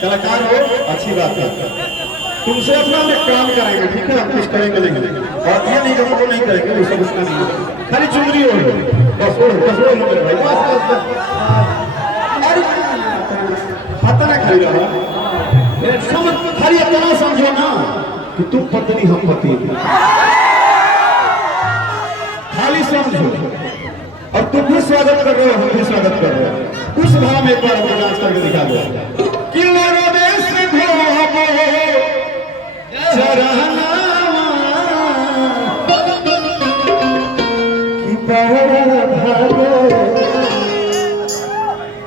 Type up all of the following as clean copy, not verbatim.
कलाकार हो अच्छी बात है, तुमसे अपना में काम कराएंगे, ठीक है, हम कुछ करेंगे नहीं, और ये नहीं कि वो नहीं करेंगे, वो सब उसका नहीं है, खाली चुनरी हो बस वो मेरे भाई, बस अरे पता ना खाली रहा समझ, खाली इतना समझो ना कि तुम पत्नी हम पति, खाली समझो, और तुम भी स्वागत कर रहे हो, हम भी स्वागत कर रहे हो। उस भाव में एक बार हमें डांस करके दिखा दो कि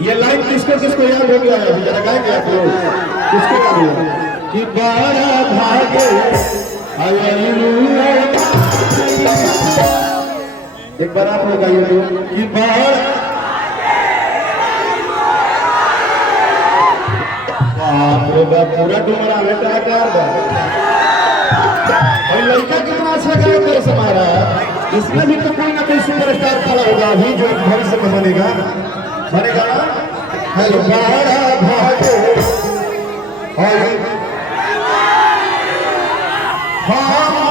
ये लाइन किसको याद हो गया है, जरा गाए क्या आप लोग, किसको याद हुआ कि बारा भागे एक बार आप लोग आइए कि बार पूरा डुमरा में कलाकार और लड़का कितना अच्छा गायक है हमारा, इसमें भी तो कोई ना कोई सुपरस्टार खड़ा होगा अभी जो भविष्य में बनेगा हेलो बारा भागो हाँ